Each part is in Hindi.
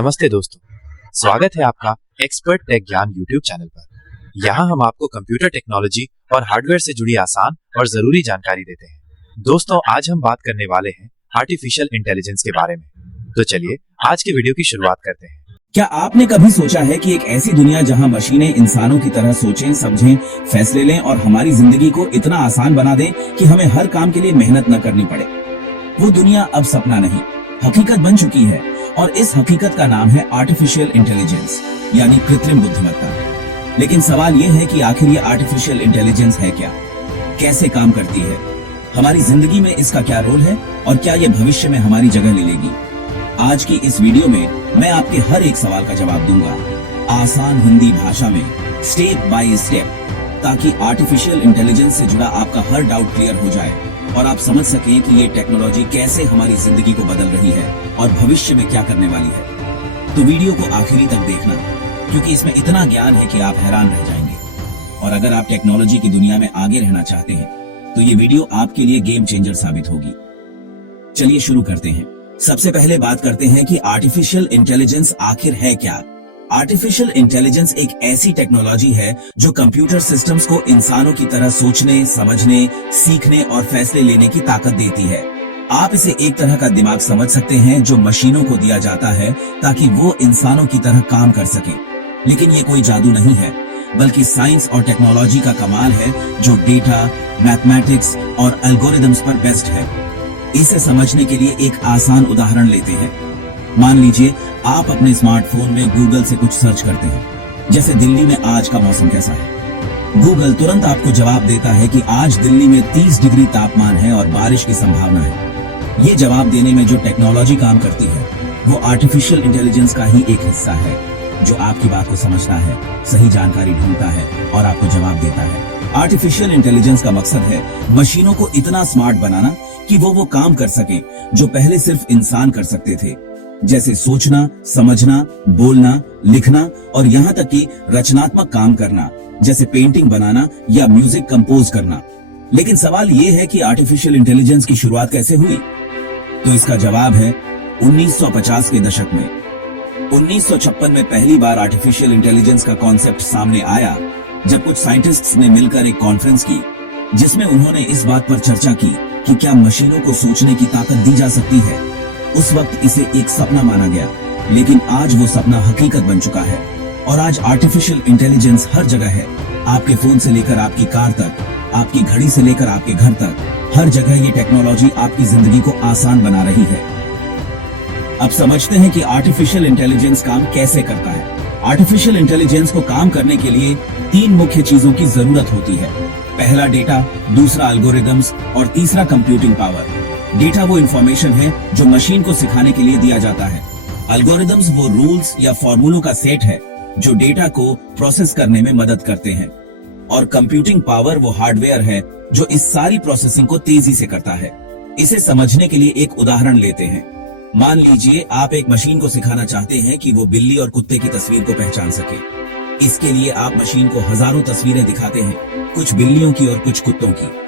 नमस्ते दोस्तों, स्वागत है आपका एक्सपर्ट टेक ज्ञान यूट्यूब चैनल पर। यहाँ हम आपको कंप्यूटर टेक्नोलॉजी और हार्डवेयर से जुड़ी आसान और जरूरी जानकारी देते हैं। दोस्तों, आज हम बात करने वाले हैं आर्टिफिशियल इंटेलिजेंस के बारे में। तो चलिए आज की वीडियो की शुरुआत करते हैं। क्या आपने कभी सोचा है कि एक ऐसी दुनिया जहां मशीनें इंसानों की तरह सोचें, समझें, फैसले लें और हमारी जिंदगी को इतना आसान बना दें कि हमें हर काम के लिए मेहनत न करनी पड़े? वो दुनिया अब सपना नहीं, हकीकत बन चुकी है और इस हकीकत का नाम है आर्टिफिशियल इंटेलिजेंस यानी कृत्रिम बुद्धिमत्ता। लेकिन सवाल ये है कि आखिर ये आर्टिफिशियल इंटेलिजेंस है क्या, कैसे काम करती है, हमारी जिंदगी में इसका क्या रोल है और क्या ये भविष्य में हमारी जगह ले लेगी? आज की इस वीडियो में मैं आपके हर एक सवाल का जवाब दूंगा, आसान हिंदी भाषा में, स्टेप बाय स्टेप, ताकि आर्टिफिशियल इंटेलिजेंस से जुड़ा आपका हर डाउट क्लियर हो जाए और आप समझ सकें कि ये टेक्नोलॉजी कैसे हमारी जिंदगी को बदल रही है और भविष्य में क्या करने वाली है। तो वीडियो को आखिरी तक देखना, क्योंकि इसमें इतना ज्ञान है कि आप हैरान रह जाएंगे। और अगर आप टेक्नोलॉजी की दुनिया में आगे रहना चाहते हैं तो ये वीडियो आपके लिए गेम चेंजर साबित होगी। चलिए शुरू करते हैं। सबसे पहले बात करते हैं कि आर्टिफिशियल इंटेलिजेंस आखिर है क्या। आर्टिफिशियल इंटेलिजेंस एक ऐसी टेक्नोलॉजी है जो कंप्यूटर सिस्टम्स को इंसानों की तरह सोचने, समझने, सीखने और फैसले लेने की ताकत देती है। आप इसे एक तरह का दिमाग समझ सकते हैं जो मशीनों को दिया जाता है ताकि वो इंसानों की तरह काम कर सके। लेकिन ये कोई जादू नहीं है, बल्कि साइंस और टेक्नोलॉजी का कमाल है जो डेटा, मैथमेटिक्स और एल्गोरिदम्स पर बेस्ड है। इसे समझने के लिए एक आसान उदाहरण लेते हैं। मान लीजिए आप अपने स्मार्टफोन में गूगल से कुछ सर्च करते हैं, जैसे दिल्ली में आज का मौसम कैसा है। गूगल तुरंत आपको जवाब देता है कि आज दिल्ली में 30 डिग्री तापमान है और बारिश की संभावना है। ये जवाब देने में जो टेक्नोलॉजी काम करती है वो आर्टिफिशियल इंटेलिजेंस का ही एक हिस्सा है, जो आपकी बात को समझता है, सही जानकारी ढूंढता है और आपको जवाब देता है। आर्टिफिशियल इंटेलिजेंस का मकसद है मशीनों को इतना स्मार्ट बनाना कि वो काम कर सके जो पहले सिर्फ इंसान कर सकते थे, जैसे सोचना, समझना, बोलना, लिखना और यहाँ तक कि रचनात्मक काम करना, जैसे पेंटिंग बनाना या म्यूजिक कंपोज करना। लेकिन सवाल ये है कि आर्टिफिशियल इंटेलिजेंस की शुरुआत कैसे हुई? तो इसका जवाब है 1950 के दशक में। 1956 में पहली बार आर्टिफिशियल इंटेलिजेंस का कॉन्सेप्ट सामने आया, जब कुछ साइंटिस्ट्स ने मिलकर एक कॉन्फ्रेंस की, जिसमें उन्होंने इस बात पर चर्चा की कि क्या मशीनों को सोचने की ताकत दी जा सकती है। उस वक्त इसे एक सपना माना गया, लेकिन आज वो सपना हकीकत बन चुका है और आज आर्टिफिशियल इंटेलिजेंस हर जगह है। आपके फोन से लेकर आपकी कार तक, आपकी घड़ी से लेकर आपके घर तक, हर जगह ये टेक्नोलॉजी आपकी जिंदगी को आसान बना रही है। अब समझते हैं कि आर्टिफिशियल इंटेलिजेंस काम कैसे करता है। आर्टिफिशियल इंटेलिजेंस को काम करने के लिए 3 मुख्य चीजों की जरूरत होती है। पहला डेटा, दूसरा एल्गोरिदम्स और तीसरा कंप्यूटिंग पावर। डेटा वो इंफॉर्मेशन है जो मशीन को सिखाने के लिए दिया जाता है। एल्गोरिदम्स वो रूल्स या फॉर्मूलों का सेट है जो डेटा को प्रोसेस करने में मदद करते हैं। और कंप्यूटिंग पावर वो हार्डवेयर है जो इस सारी प्रोसेसिंग को तेजी से करता है। इसे समझने के लिए एक उदाहरण लेते हैं। मान लीजिए आप एक मशीन को सिखाना चाहते हैं कि वो बिल्ली और कुत्ते की तस्वीर को पहचान सके। इसके लिए आप मशीन को हजारों तस्वीरें दिखाते हैं, कुछ बिल्लियों की और कुछ कुत्तों की।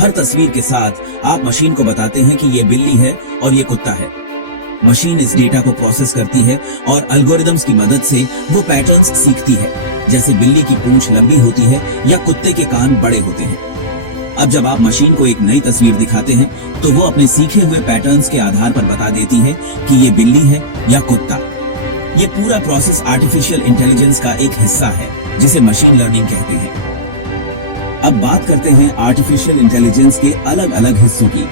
हर तस्वीर के साथ आप मशीन को बताते हैं कि ये बिल्ली है और ये कुत्ता है। मशीन इस डेटा को प्रोसेस करती है और एल्गोरिदम्स की मदद से वो पैटर्न्स सीखती है, जैसे बिल्ली की पूंछ लंबी होती है या कुत्ते के कान बड़े होते हैं। अब जब आप मशीन को एक नई तस्वीर दिखाते हैं तो वो अपने सीखे हुए पैटर्न्स के आधार पर बता देती है कि ये बिल्ली है या कुत्ता। ये पूरा प्रोसेस आर्टिफिशियल इंटेलिजेंस का एक हिस्सा है, जिसे मशीन लर्निंग कहते हैं। अब बात करते हैं आर्टिफिशियल इंटेलिजेंस के अलग अलग हिस्सों की।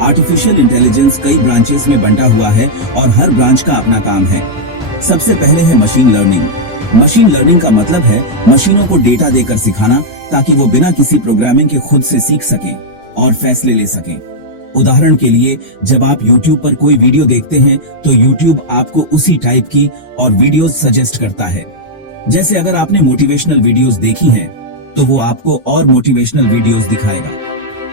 आर्टिफिशियल इंटेलिजेंस कई ब्रांचेस में बंटा हुआ है और हर ब्रांच का अपना काम है। सबसे पहले है मशीन लर्निंग। मशीन लर्निंग का मतलब है मशीनों को डेटा देकर सिखाना ताकि वो बिना किसी प्रोग्रामिंग के खुद से सीख सकें और फैसले ले सकें। उदाहरण के लिए, जब आप YouTube पर कोई वीडियो देखते हैं तो YouTube आपको उसी टाइप की और वीडियोस सजेस्ट करता है। जैसे अगर आपने मोटिवेशनल वीडियोस देखी हैं, तो वो आपको और मोटिवेशनल वीडियोस दिखाएगा।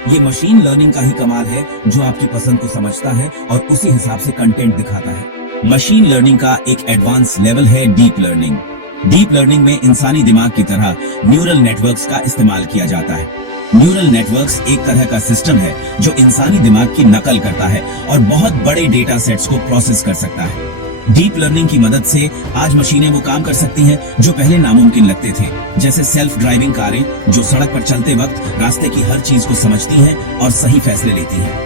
ये मशीन लर्निंग का ही कमाल है जो आपकी पसंद को समझता है और उसी हिसाब से कंटेंट दिखाता है। मशीन लर्निंग का एक एडवांस लेवल है डीप लर्निंग। डीप लर्निंग में इंसानी दिमाग की तरह न्यूरल नेटवर्क्स का इस्तेमाल किया जाता है। न्यूरल नेटवर्क्स एक तरह का सिस्टम है जो इंसानी दिमाग की नकल करता है और बहुत बड़े डेटा सेट्स को प्रोसेस कर सकता है। डीप लर्निंग की मदद से आज मशीनें वो काम कर सकती हैं जो पहले नामुमकिन लगते थे, जैसे सेल्फ ड्राइविंग कारें जो सड़क पर चलते वक्त रास्ते की हर चीज को समझती हैं और सही फैसले लेती हैं।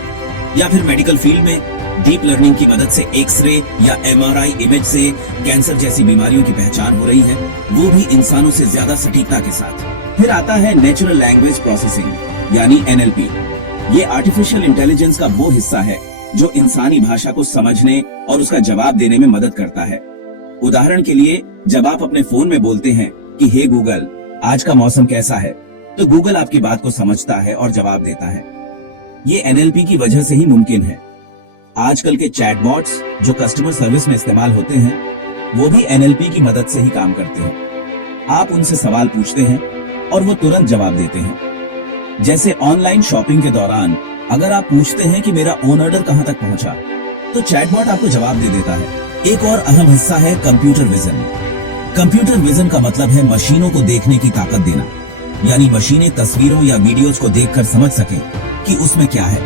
या फिर मेडिकल फील्ड में डीप लर्निंग की मदद से एक्सरे या एमआरआई इमेज से कैंसर जैसी बीमारियों की पहचान हो रही है, वो भी इंसानों से ज्यादा सटीकता के साथ। फिर आता है नेचुरल लैंग्वेज प्रोसेसिंग यानी एनएलपी। ये आर्टिफिशियल इंटेलिजेंस का वो हिस्सा है जो इंसानी भाषा को समझने और उसका जवाब देने में मदद करता है। उदाहरण के लिए, जब आप अपने फोन में बोलते हैं कि हे गूगल, आज का मौसम कैसा है, तो गूगल आपकी बात को समझता है और जवाब देता है। ये एनएलपी की वजह से ही मुमकिन है। आजकल के चैटबॉट्स जो कस्टमर सर्विस में इस्तेमाल होते हैं, वो भी एनएलपी की मदद से ही काम करते हैं। आप उनसे सवाल पूछते हैं और वो तुरंत जवाब देते हैं। जैसे ऑनलाइन शॉपिंग के दौरान अगर आप पूछते हैं कि मेरा ऑन ऑर्डर कहां तक पहुंचा, तो चैटबॉट आपको जवाब दे देता है। एक और अहम हिस्सा है कंप्यूटर विजन। कंप्यूटर विजन का मतलब है मशीनों को देखने की ताकत देना, यानी मशीनें तस्वीरों या वीडियोस को देखकर समझ सकें कि उसमें क्या है।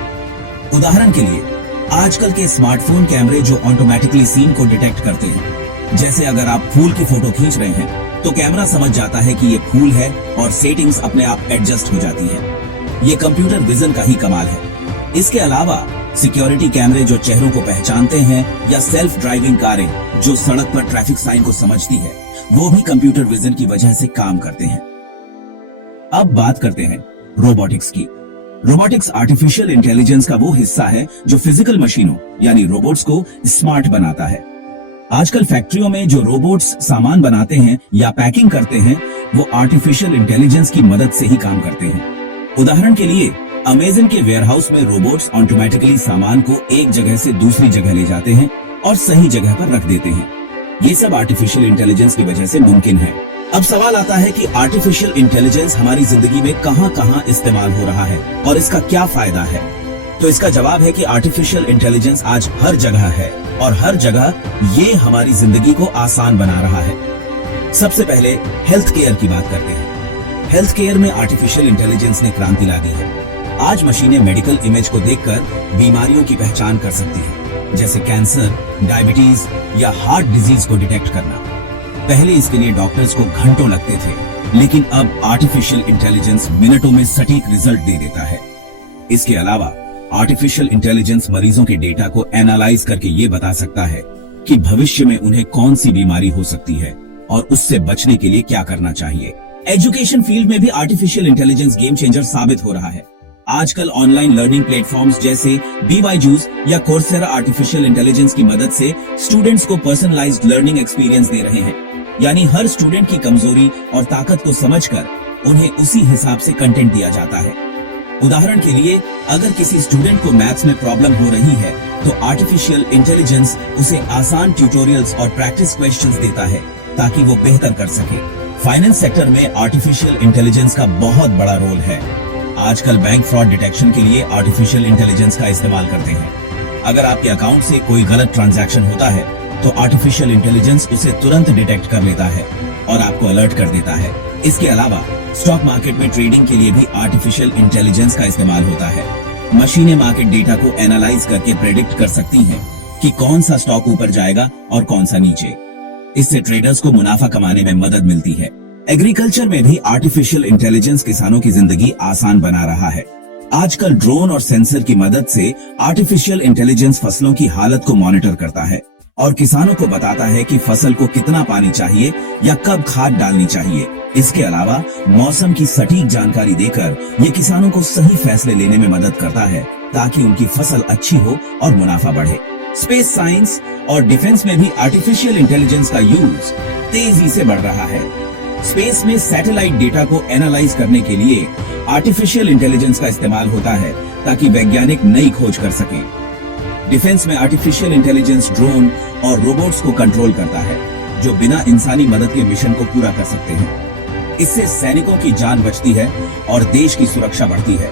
उदाहरण के लिए, आजकल के स्मार्टफोन कैमरे जो ऑटोमेटिकली सीन को डिटेक्ट करते हैं, जैसे अगर आप फूल की फोटो खींच रहे हैं तो कैमरा समझ जाता है कि ये फूल है और सेटिंग्स अपने आप एडजस्ट हो जाती है। ये कंप्यूटर विजन का ही कमाल है। इसके अलावा सिक्योरिटी कैमरे जो चेहरों को पहचानते हैं या सेल्फ ड्राइविंग कारें जो सड़क पर ट्रैफिक साइन को समझती है, वो भी कंप्यूटर विजन की वजह से काम करते हैं। अब बात करते हैं रोबोटिक्स की। रोबोटिक्स आर्टिफिशियल इंटेलिजेंस का वो हिस्सा है जो फिजिकल मशीनों यानी रोबोट्स को स्मार्ट बनाता है। आजकल फैक्ट्रियों में जो रोबोट्स सामान बनाते हैं या पैकिंग करते हैं, वो आर्टिफिशियल इंटेलिजेंस की मदद से ही काम करते हैं। उदाहरण के लिए, अमेज़न के वेयरहाउस में रोबोट्स ऑटोमेटिकली सामान को एक जगह से दूसरी जगह ले जाते हैं और सही जगह पर रख देते हैं। ये सब आर्टिफिशियल इंटेलिजेंस की वजह से मुमकिन है। अब सवाल आता है कि आर्टिफिशियल इंटेलिजेंस हमारी जिंदगी में कहां-कहां इस्तेमाल हो रहा है और इसका क्या फायदा है। तो इसका जवाब है कि आर्टिफिशियल इंटेलिजेंस आज हर जगह है और हर जगह ये हमारी जिंदगी को आसान बना रहा है। सबसे पहले हेल्थ केयर की बात करते हैं। हेल्थ केयर में आर्टिफिशियल इंटेलिजेंस ने क्रांति ला दी है। आज मशीनें मेडिकल इमेज को देखकर बीमारियों की पहचान कर सकती हैं, जैसे कैंसर, डायबिटीज या हार्ट डिजीज को डिटेक्ट करना। पहले इसके लिए डॉक्टर्स को घंटों लगते थे, लेकिन अब आर्टिफिशियल इंटेलिजेंस मिनटों में सटीक रिजल्ट दे देता है। इसके अलावा आर्टिफिशियल इंटेलिजेंस मरीजों के डेटा को एनालाइज करके ये बता सकता है कि भविष्य में उन्हें कौन सी बीमारी हो सकती है और उससे बचने के लिए क्या करना चाहिए। एजुकेशन फील्ड में भी आर्टिफिशियल इंटेलिजेंस गेम चेंजर साबित हो रहा है। आजकल ऑनलाइन लर्निंग प्लेटफॉर्म्स जैसे BYJU'S या कोर्सेरा आर्टिफिशियल इंटेलिजेंस की मदद से स्टूडेंट्स को पर्सनलाइज्ड लर्निंग एक्सपीरियंस दे रहे हैं, यानी हर स्टूडेंट की कमजोरी और ताकत को समझकर उन्हें उसी हिसाब से कंटेंट दिया जाता है। उदाहरण के लिए, अगर किसी स्टूडेंट को मैथ्स में प्रॉब्लम हो रही है, तो आर्टिफिशियल इंटेलिजेंस उसे आसान ट्यूटोरियल्स और प्रैक्टिस क्वेश्चंस देता है ताकि वो बेहतर कर सके। फाइनेंस सेक्टर में आर्टिफिशियल इंटेलिजेंस का बहुत बड़ा रोल है। आजकल बैंक फ्रॉड डिटेक्शन के लिए आर्टिफिशियल इंटेलिजेंस का इस्तेमाल करते हैं। अगर आपके अकाउंट से कोई गलत ट्रांजैक्शन होता है, तो आर्टिफिशियल इंटेलिजेंस उसे तुरंत डिटेक्ट कर लेता है और आपको अलर्ट कर देता है। इसके अलावा स्टॉक मार्केट में ट्रेडिंग के लिए भी आर्टिफिशियल इंटेलिजेंस का इस्तेमाल होता है। मशीनें मार्केट डेटा को एनालाइज करके प्रेडिक्ट कर सकती हैं कि कौन सा स्टॉक ऊपर जाएगा और कौन सा नीचे। इससे ट्रेडर्स को मुनाफा कमाने में मदद मिलती है। एग्रीकल्चर में भी आर्टिफिशियल इंटेलिजेंस किसानों की जिंदगी आसान बना रहा है। आजकल ड्रोन और सेंसर की मदद से आर्टिफिशियल इंटेलिजेंस फसलों की हालत को मॉनिटर करता है और किसानों को बताता है कि फसल को कितना पानी चाहिए या कब खाद डालनी चाहिए। इसके अलावा मौसम की सटीक जानकारी देकर ये किसानों को सही फैसले लेने में मदद करता है ताकि उनकी फसल अच्छी हो और मुनाफा बढ़े। स्पेस साइंस और डिफेंस में भी आर्टिफिशियल इंटेलिजेंस का यूज तेजी से बढ़ रहा है। स्पेस में सैटेलाइट डेटा को एनालाइज करने के लिए आर्टिफिशियल इंटेलिजेंस का इस्तेमाल होता है ताकि वैज्ञानिक नई खोज कर सकें। डिफेंस में आर्टिफिशियल इंटेलिजेंस ड्रोन और रोबोट्स को कंट्रोल करता है जो बिना इंसानी मदद के मिशन को पूरा कर सकते हैं। इससे सैनिकों की जान बचती है और देश की सुरक्षा बढ़ती है।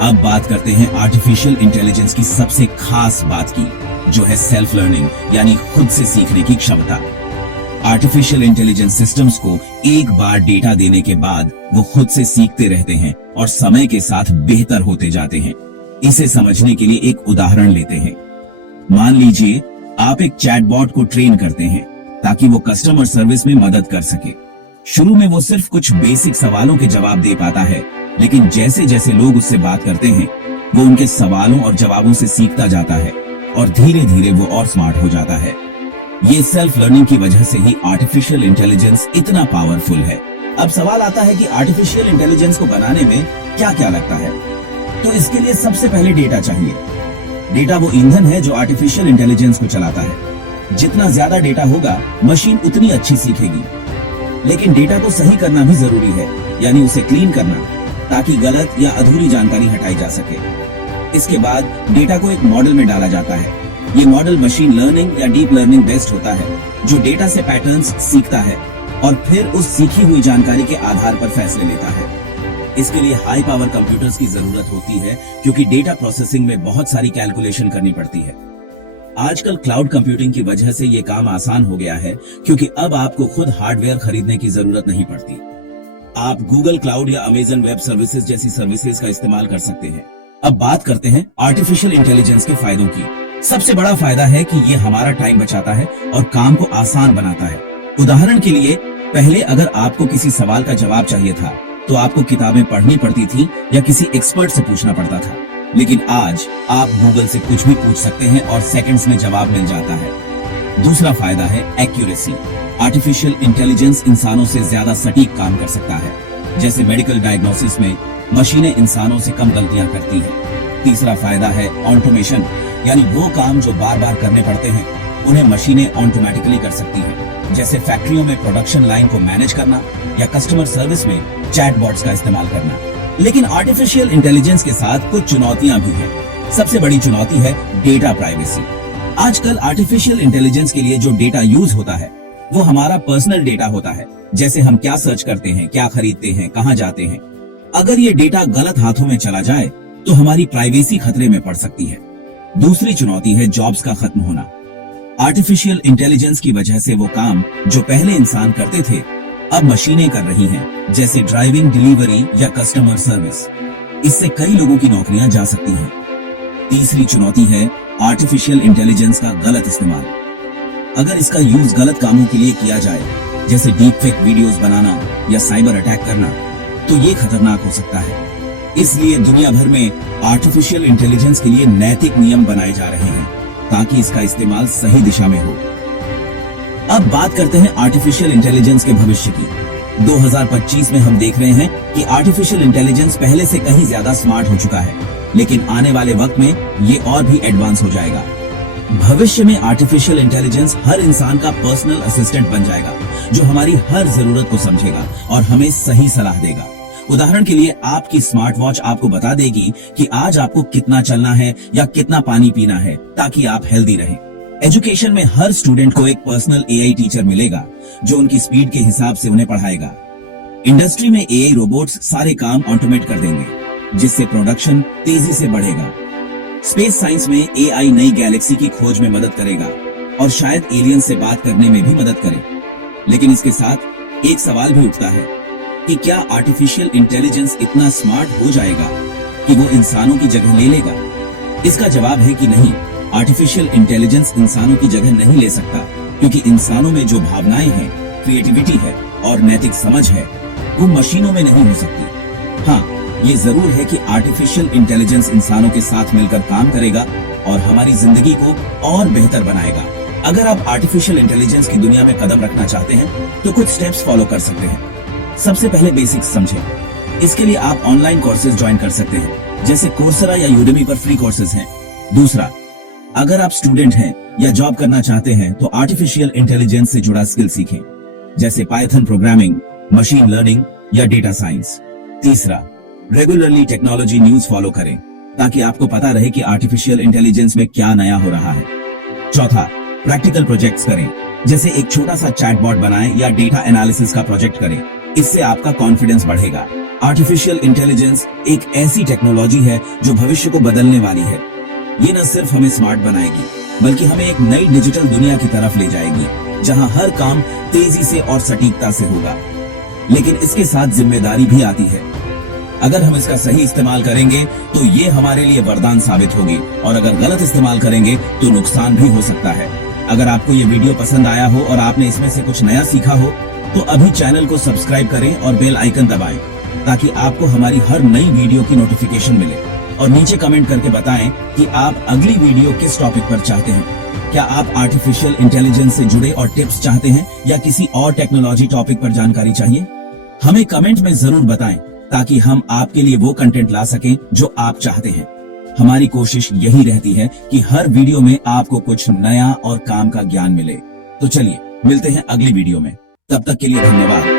अब बात करते हैं आर्टिफिशियल इंटेलिजेंस की सबसे खास बात की, जो है सेल्फ लर्निंग यानी खुद से सीखने की क्षमता। आर्टिफिशियल इंटेलिजेंस सिस्टम्स को एक बार डेटा देने के बाद वो खुद से सीखते रहते हैं और समय के साथ बेहतर होते जाते हैं। इसे समझने के लिए एक उदाहरण लेते हैं। मान लीजिए आप एक चैटबॉट को ट्रेन करते हैं ताकि वो कस्टमर सर्विस में मदद कर सके। शुरू में वो सिर्फ कुछ बेसिक सवालों के जवाब दे पाता है, लेकिन जैसे जैसे लोग उससे बात करते हैं वो उनके सवालों और जवाबों से सीखता जाता है और धीरे धीरे वो और स्मार्ट हो जाता है। ये सेल्फ लर्निंग की वजह से ही आर्टिफिशियल इंटेलिजेंस इतना पावरफुल है। अब सवाल आता है कि आर्टिफिशियल इंटेलिजेंस को बनाने में क्या क्या लगता है। तो इसके लिए सबसे पहले डेटा चाहिए। डेटा वो ईंधन है जो आर्टिफिशियल इंटेलिजेंस को चलाता है। जितना ज्यादा डेटा होगा मशीन उतनी अच्छी सीखेगी। लेकिन डेटा को सही करना भी जरूरी है, यानी उसे क्लीन करना, ताकि गलत या अधूरी जानकारी हटाई जा सके। इसके बाद डेटा को एक मॉडल में डाला जाता है। ये मॉडल मशीन लर्निंग या डीप लर्निंग बेस्ड होता है, जो डेटा से पैटर्न्स सीखता है और फिर उस सीखी हुई जानकारी के आधार पर फैसले लेता है। इसके लिए हाई पावर कंप्यूटर्स की जरूरत होती है, क्योंकि डेटा प्रोसेसिंग में बहुत सारी कैलकुलेशन करनी पड़ती है। आजकल क्लाउड कंप्यूटिंग की वजह से ये काम आसान हो गया है, क्योंकि अब आपको खुद हार्डवेयर खरीदने की जरूरत नहीं पड़ती। आप गूगल क्लाउड या अमेजन वेब सर्विसेज जैसी सर्विसेज का इस्तेमाल कर सकते हैं। अब बात करते हैं आर्टिफिशियल इंटेलिजेंस के फायदों की। सबसे बड़ा फायदा है कि ये हमारा टाइम बचाता है और काम को आसान बनाता है। उदाहरण के लिए, पहले अगर आपको किसी सवाल का जवाब चाहिए था तो आपको किताबें पढ़नी पड़ती थी या किसी एक्सपर्ट से पूछना पड़ता था, लेकिन आज आप गूगल से कुछ भी पूछ सकते हैं और सेकंड्स में जवाब मिल जाता है। दूसरा फायदा है एक्यूरेसी। आर्टिफिशियल इंटेलिजेंस इंसानों से ज्यादा सटीक काम कर सकता है। जैसे मेडिकल डायग्नोसिस में मशीनें इंसानों से कम गलतियां करती हैं। तीसरा फायदा है ऑटोमेशन, यानी वो काम जो बार बार करने पड़ते हैं उन्हें मशीनें ऑटोमेटिकली कर सकती हैं। जैसे फैक्ट्रियों में प्रोडक्शन लाइन को मैनेज करना या कस्टमर सर्विस में चैटबॉट्स का इस्तेमाल करना। लेकिन आर्टिफिशियल इंटेलिजेंस के साथ कुछ चुनौतियां भी हैं। सबसे बड़ी चुनौती है डेटा प्राइवेसी। आजकल आर्टिफिशियल इंटेलिजेंस के लिए जो डेटा यूज होता है वो हमारा पर्सनल डेटा होता है। जैसे हम क्या सर्च करते हैं, क्या खरीदते हैं, कहाँ जाते हैं। अगर ये डेटा गलत हाथों में चला जाए तो हमारी प्राइवेसी खतरे में पड़ सकती है। दूसरी चुनौती है जॉब्स का खत्म होना। आर्टिफिशियल इंटेलिजेंस की वजह से वो काम जो पहले इंसान करते थे अब मशीनें कर रही हैं, जैसे ड्राइविंग, डिलीवरी या कस्टमर सर्विस। इससे कई लोगों की नौकरियां जा सकती हैं। तीसरी चुनौती है आर्टिफिशियल इंटेलिजेंस का गलत इस्तेमाल। अगर इसका यूज गलत कामों के लिए किया जाए, जैसे डीप फेक वीडियोस बनाना या साइबर अटैक करना, तो ये खतरनाक हो सकता है। इसलिए दुनिया भर में आर्टिफिशियल इंटेलिजेंस के लिए नैतिक नियम बनाए जा रहे हैं, ताकि इसका इस्तेमाल सही दिशा में हो। अब बात करते हैं आर्टिफिशियल इंटेलिजेंस के भविष्य की। 2025 में हम देख रहे हैं कि आर्टिफिशियल इंटेलिजेंस पहले से कहीं ज्यादा स्मार्ट हो चुका है, लेकिन आने वाले वक्त में ये और भी एडवांस हो जाएगा। भविष्य में आर्टिफिशियल इंटेलिजेंस हर इंसान का पर्सनल असिस्टेंट बन जाएगा, जो हमारी हर जरूरत को समझेगा और हमें सही सलाह देगा। उदाहरण के लिए, आपकी स्मार्ट वॉच आपको बता देगी कि आज आपको कितना चलना है या कितना पानी पीना है, ताकि आप हेल्दी रहें। एजुकेशन में हर स्टूडेंट को एक पर्सनल एआई टीचर मिलेगा, जो उनकी स्पीड के हिसाब से उन्हें पढ़ाएगा। इंडस्ट्री में एआई रोबोट्स सारे काम ऑटोमेट कर देंगे, जिससे प्रोडक्शन तेजी से बढ़ेगा। स्पेस साइंस में एआई नई गैलेक्सी की खोज में मदद करेगा और शायद एलियन से बात करने में भी मदद करे। लेकिन इसके साथ एक सवाल भी उठता है कि क्या आर्टिफिशियल इंटेलिजेंस इतना स्मार्ट हो जाएगा कि वो इंसानों की जगह ले लेगा? इसका जवाब है कि नहीं। आर्टिफिशियल इंटेलिजेंस इंसानों की जगह नहीं ले सकता, क्योंकि इंसानों में जो भावनाएं हैं, क्रिएटिविटी है और नैतिक समझ है, वो मशीनों में नहीं हो सकती। हाँ, ये जरूर है कि आर्टिफिशियल इंटेलिजेंस इंसानों के साथ मिलकर काम करेगा और हमारी जिंदगी को और बेहतर बनाएगा। अगर आप आर्टिफिशियल इंटेलिजेंस की दुनिया में कदम रखना चाहते हैं तो कुछ स्टेप्स फॉलो कर सकते हैं। सबसे पहले बेसिक्स समझें। इसके लिए आप ऑनलाइन कोर्सेज ज्वाइन कर सकते हैं, जैसे कोर्सेरा या यूडेमी पर फ्री कोर्सेज हैं। दूसरा, अगर आप स्टूडेंट हैं या जॉब करना चाहते हैं तो आर्टिफिशियल इंटेलिजेंस से जुड़ा स्किल सीखें, जैसे पाइथन प्रोग्रामिंग, मशीन लर्निंग या डेटा साइंस। तीसरा, रेगुलरली टेक्नोलॉजी न्यूज फॉलो करें, ताकि आपको पता रहे कि आर्टिफिशियल इंटेलिजेंस में क्या नया हो रहा है। चौथा, प्रैक्टिकल प्रोजेक्ट्स करें, जैसे एक छोटा सा चैटबॉट बनाएं या डेटा एनालिसिस का प्रोजेक्ट करें। इससे आपका कॉन्फिडेंस बढ़ेगा। आर्टिफिशियल इंटेलिजेंस एक ऐसी टेक्नोलॉजी है जो भविष्य को बदलने वाली है। ये न सिर्फ हमें स्मार्ट बनाएगी, बल्कि हमें एक नई डिजिटल दुनिया की तरफ ले जाएगी, जहां हर काम तेजी से और सटीकता से होगा। लेकिन इसके साथ जिम्मेदारी भी आती है। अगर हम इसका सही इस्तेमाल करेंगे तो ये हमारे लिए वरदान साबित होगी, और अगर गलत इस्तेमाल करेंगे तो नुकसान भी हो सकता है। अगर आपको ये वीडियो पसंद आया हो और आपने इसमें से कुछ नया सीखा हो तो अभी चैनल को सब्सक्राइब करें और बेल आइकन दबाएं ताकि आपको हमारी हर नई वीडियो की नोटिफिकेशन मिले। और नीचे कमेंट करके बताएं कि आप अगली वीडियो किस टॉपिक पर चाहते हैं। क्या आप आर्टिफिशियल इंटेलिजेंस से जुड़े और टिप्स चाहते हैं या किसी और टेक्नोलॉजी टॉपिक पर जानकारी चाहिए? हमें कमेंट में जरूर बताएं ताकि हम आपके लिए वो कंटेंट ला सकें जो आप चाहते हैं। हमारी कोशिश यही रहती है कि हर वीडियो में आपको कुछ नया और काम का ज्ञान मिले। तो चलिए मिलते हैं अगली वीडियो में, तब तक के लिए धन्यवाद।